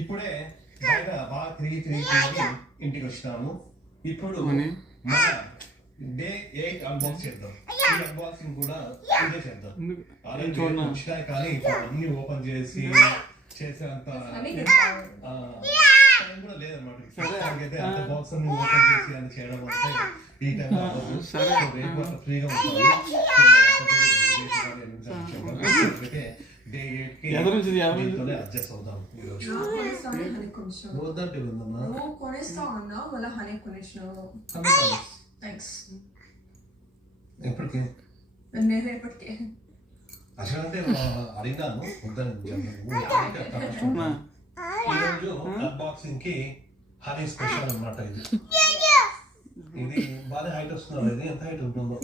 ఇప్పుడే బాగా తిరిగి ఇంటికి వచ్చినాము. ఇప్పుడు డే 8 అన్బాక్స్ చేద్దాం. ఈ అన్బాక్సింగ్ కూడా ఇదే చేద్దాం. వచ్చినాయి కానీ అన్ని ఓపెన్ చేసి చేసేంత టైం కూడా లేదన్నమాట. అయితే అంత బాక్స్ అన్ని ఓపెన్ చేసి అని చేయడం అంటే ఈ టైం ఫ్రీగా ఉంటుంది. డే 8కి అడ్జస్ట్ అవుదాం. వద్దంటే ఎప్పటికే అసలు అంటే అడిగినాను వద్దని. ఈరోజు అన్బాక్సింగ్ కి హనీ స్పెషల్ అన్నమాట. ఇది బాగా హైట్ వస్తున్నారు. ఇది ఎంత హైట్ ఉంటుందో